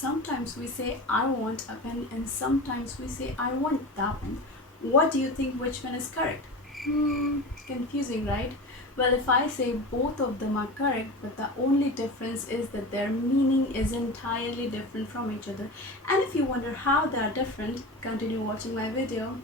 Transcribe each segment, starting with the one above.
Sometimes we say I want a pen and sometimes we say I want that pen. What do you think, which one is correct? Confusing, right? Well, if I say both of them are correct, but the only difference is that their meaning is entirely different from each other. And if you wonder how they are different, continue watching my video.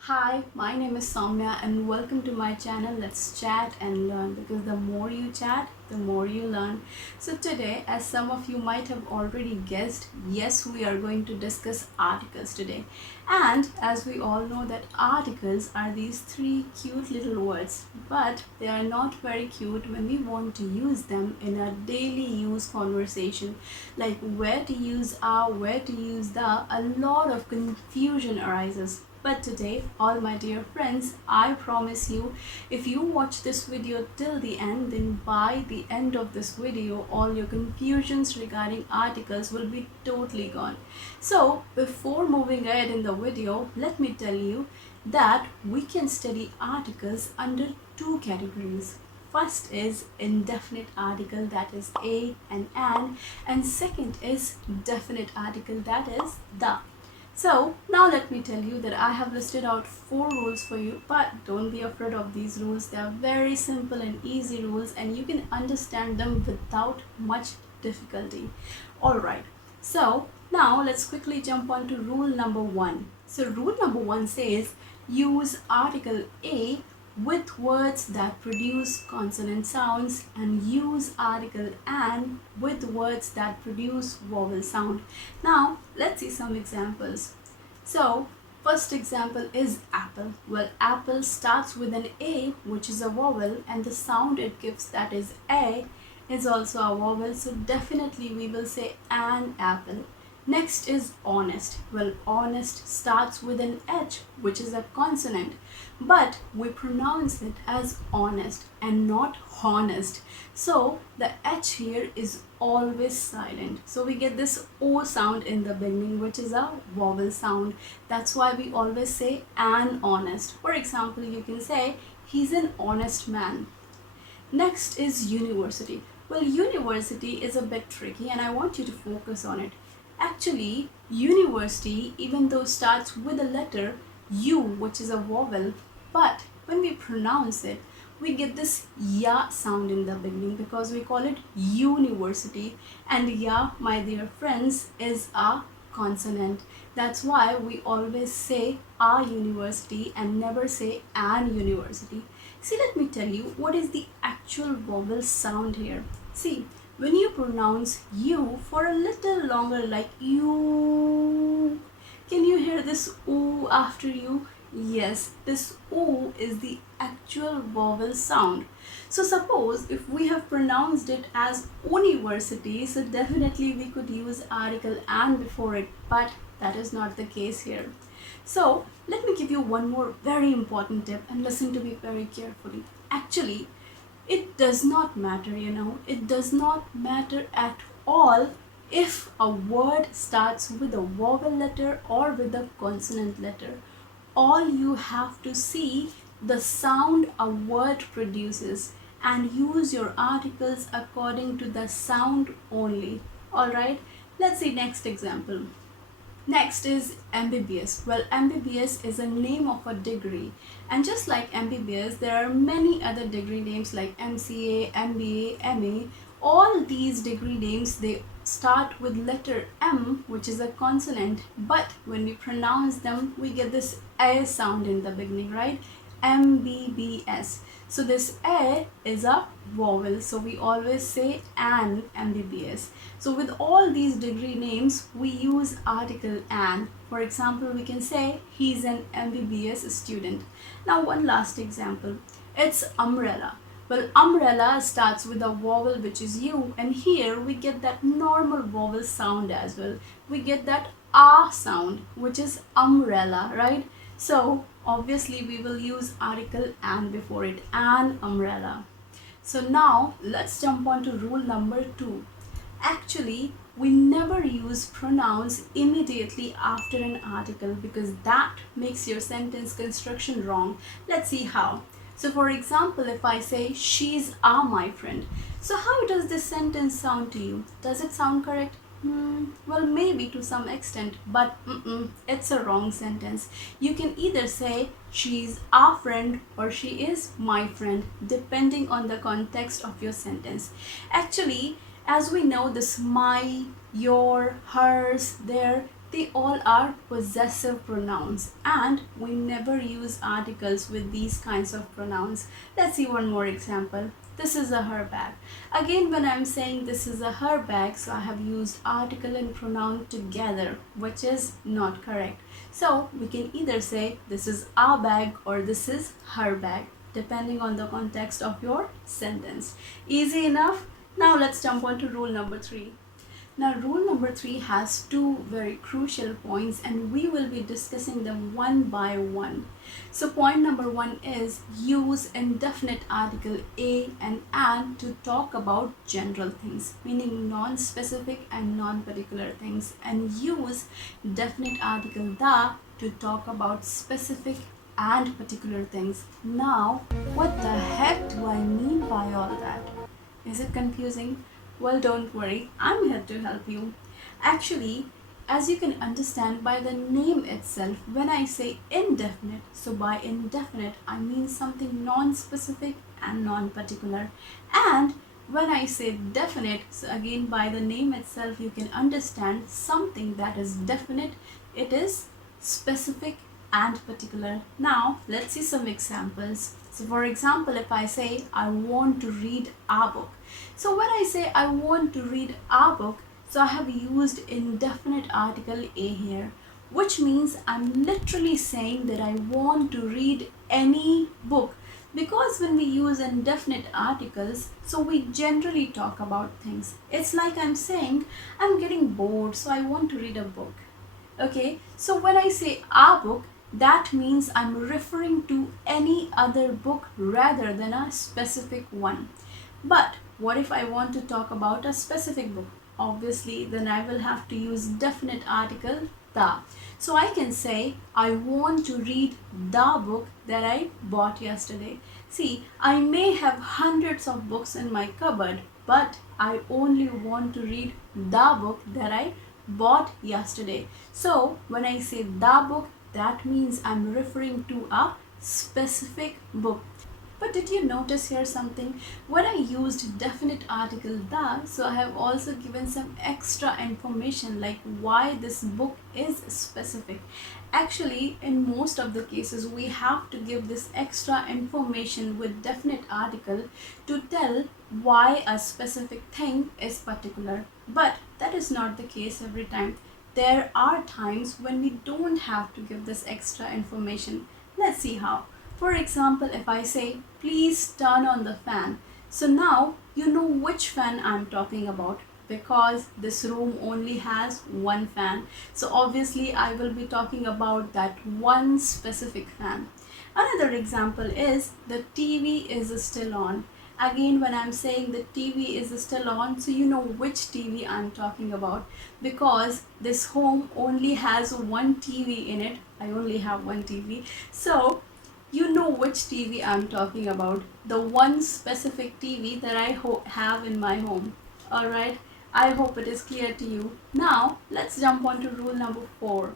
Hi, my name is Soumya and welcome to my channel. Let's chat and learn, because the more you chat, the more you learn. So today, as some of you might have already guessed, yes, we are going to discuss articles today. And as we all know that articles are these three cute little words, but they are not very cute when we want to use them in a daily use conversation, like where to use are, where to use the. A lot of confusion arises. But today, all my dear friends, I promise you, if you watch this video till the end, then by the end of this video, all your confusions regarding articles will be totally gone. So, before moving ahead in the video, let me tell you that we can study articles under two categories. First is indefinite article, that is a and an, and second is definite article, that is the. So now let me tell you that I have listed out 4 rules for you, but don't be afraid of these rules. They are very simple and easy rules and you can understand them without much difficulty. Alright, so now let's quickly jump on to rule number 1. So rule number 1 says use article A with words that produce consonant sounds and use article an with words that produce vowel sound. Now let's see some examples. So first example is apple. Well, apple starts with an A, which is a vowel, and the sound it gives, that is A, is also a vowel, so definitely we will say an apple. Next is honest. Well, honest starts with an H, which is a consonant, but we pronounce it as honest and not honest. So the H here is always silent. So we get this O sound in the beginning, which is a vowel sound. That's why we always say an honest. For example, you can say he's an honest man. Next is university. Well, university is a bit tricky and I want you to focus on it. Actually, university, even though starts with a letter U, which is a vowel, but when we pronounce it, we get this ya sound in the beginning because we call it university, and ya, my dear friends, is a consonant. That's why we always say a university and never say an university. See, let me tell you what is the actual vowel sound here. See, when you pronounce you for a little longer, like you, can you hear this oo after you? Yes, this oo is the actual vowel sound. So suppose if we have pronounced it as university, so definitely we could use article an before it, but that is not the case here. So let me give you one more very important tip and listen to me very carefully. Actually, it does not matter, it does not matter at all if a word starts with a vowel letter or with a consonant letter. All you have to see the sound a word produces and use your articles according to the sound only. Alright, let's see next example. Next is MBBS. Well, MBBS is a name of a degree, and just like MBBS, there are many other degree names like MCA, MBA, MA. All these degree names, they start with letter M, which is a consonant, but when we pronounce them, we get this A sound in the beginning, right? MBBS. So this A is a vowel, so we always say an MBBS. So with all these degree names, we use article an. For example, we can say he's an MBBS student. Now one last example, it's umbrella. Well, umbrella starts with a vowel, which is U, and here we get that normal vowel sound as well. We get that ah sound, which is umbrella, right? So obviously we will use article an before it, an umbrella. So now let's jump on to rule number 2. Actually, we never use pronouns immediately after an article because that makes your sentence construction wrong. Let's see how. So for example, if I say she's my friend, so how does this sentence sound to you? Does it sound correct? Well, maybe to some extent, but it's a wrong sentence. You can either say she's our friend or she is my friend, depending on the context of your sentence. Actually, as we know, this my, your, hers, their, they all are possessive pronouns, and we never use articles with these kinds of pronouns. Let's see one more example. This is a her bag. Again, when I'm saying this is a her bag, so I have used article and pronoun together, which is not correct. So we can either say this is our bag or this is her bag, depending on the context of your sentence. Easy enough? Now let's jump on to rule number 3. Now, rule number 3 has two very crucial points, and we will be discussing them one by one. So, point number 1 is use indefinite article a and an to talk about general things, meaning non-specific and non-particular things, and use definite article the to talk about specific and particular things. Now, what the heck do I mean by all that? Is it confusing? Well, don't worry, I'm here to help you. Actually, as you can understand by the name itself, when I say indefinite, so by indefinite, I mean something non-specific and non-particular. And when I say definite, so again by the name itself, you can understand something that is definite, it is specific and particular. Now, let's see some examples. So for example, if I say I want to read a book. So when I say I want to read a book, so I have used indefinite article a here, which means I'm literally saying that I want to read any book. Because when we use indefinite articles, so we generally talk about things. It's like I'm saying I'm getting bored, so I want to read a book. Okay, so when I say a book, that means I'm referring to any other book rather than a specific one. But what if I want to talk about a specific book? Obviously, then I will have to use definite article the. So I can say I want to read the book that I bought yesterday. See, I may have hundreds of books in my cupboard, but I only want to read the book that I bought yesterday. So when I say the book, that means I'm referring to a specific book. But did you notice here something? When I used definite article the, so I have also given some extra information like why this book is specific. Actually, in most of the cases, we have to give this extra information with definite article to tell why a specific thing is particular. But that is not the case every time. There are times when we don't have to give this extra information. Let's see how. For example, if I say, please turn on the fan. So now you know which fan I'm talking about because this room only has one fan. So obviously I will be talking about that one specific fan. Another example is the TV is still on. Again, when I'm saying the TV is still on, so you know which TV I'm talking about because this home only has one TV in it. I only have one TV. So you know which TV I'm talking about, the one specific TV that I have in my home. Alright, I hope it is clear to you. Now, let's jump on to rule number 4.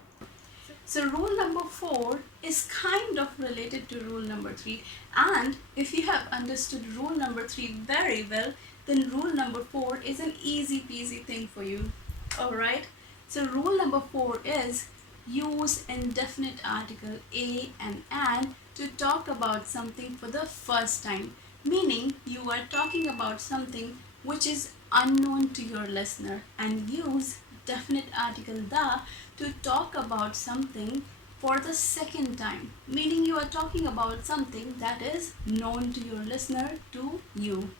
So rule number 4 is kind of related to rule number 3, and if you have understood rule number 3 very well, then rule number 4 is an easy peasy thing for you. Alright, so rule number 4 is use indefinite article a and an to talk about something for the first time, meaning you are talking about something which is unknown to your listener, and use definite article the to talk about something for the second time, meaning you are talking about something that is known to your listener to you.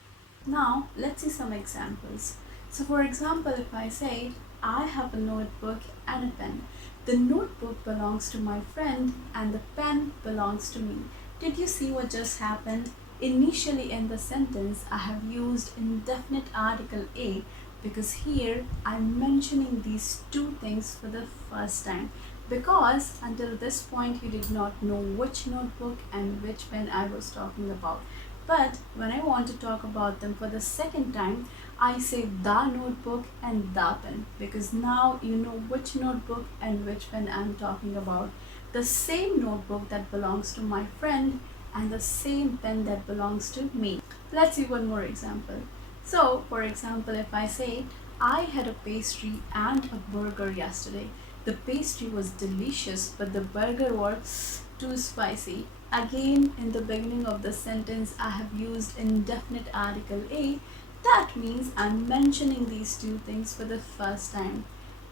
Now let's see some examples. So for example, if I say I have a notebook and a pen. The notebook belongs to my friend and the pen belongs to me. Did you see what just happened? Initially in the sentence, I have used indefinite article a because here I'm mentioning these two things for the first time. because until this point you did not know which notebook and which pen I was talking about. But when I want to talk about them for the second time, I say the notebook and the pen, because now you know which notebook and which pen I'm talking about. The same notebook that belongs to my friend and the same pen that belongs to me. Let's see one more example. So, for example, if I say, I had a pastry and a burger yesterday. The pastry was delicious, but the burger was too spicy. Again, in the beginning of the sentence, I have used indefinite article a. That means I'm mentioning these two things for the first time.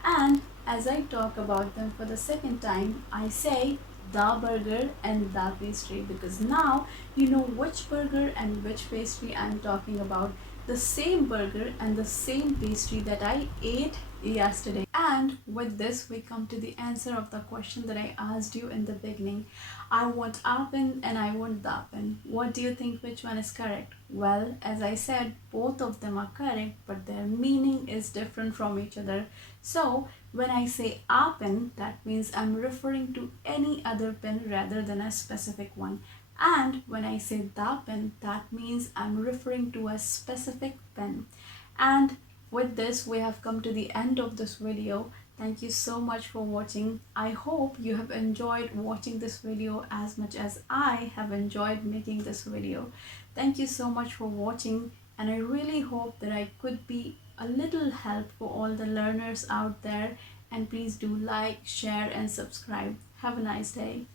And as I talk about them for the second time, I say the burger and the pastry, because now you know which burger and which pastry I'm talking about. The same burger and the same pastry that I ate yesterday. And with this, we come to the answer of the question that I asked you in the beginning. I want a pen and I want the pen. What do you think, which one is correct? Well, as I said, both of them are correct, but their meaning is different from each other. So when I say a pen, that means I'm referring to any other pen rather than a specific one. And when I say the pen, that means I'm referring to a specific pen. And with this, we have come to the end of this video. Thank you so much for watching. I hope you have enjoyed watching this video as much as I have enjoyed making this video. Thank you so much for watching, and I really hope that I could be a little help for all the learners out there. And please do like, share and subscribe. Have a nice day.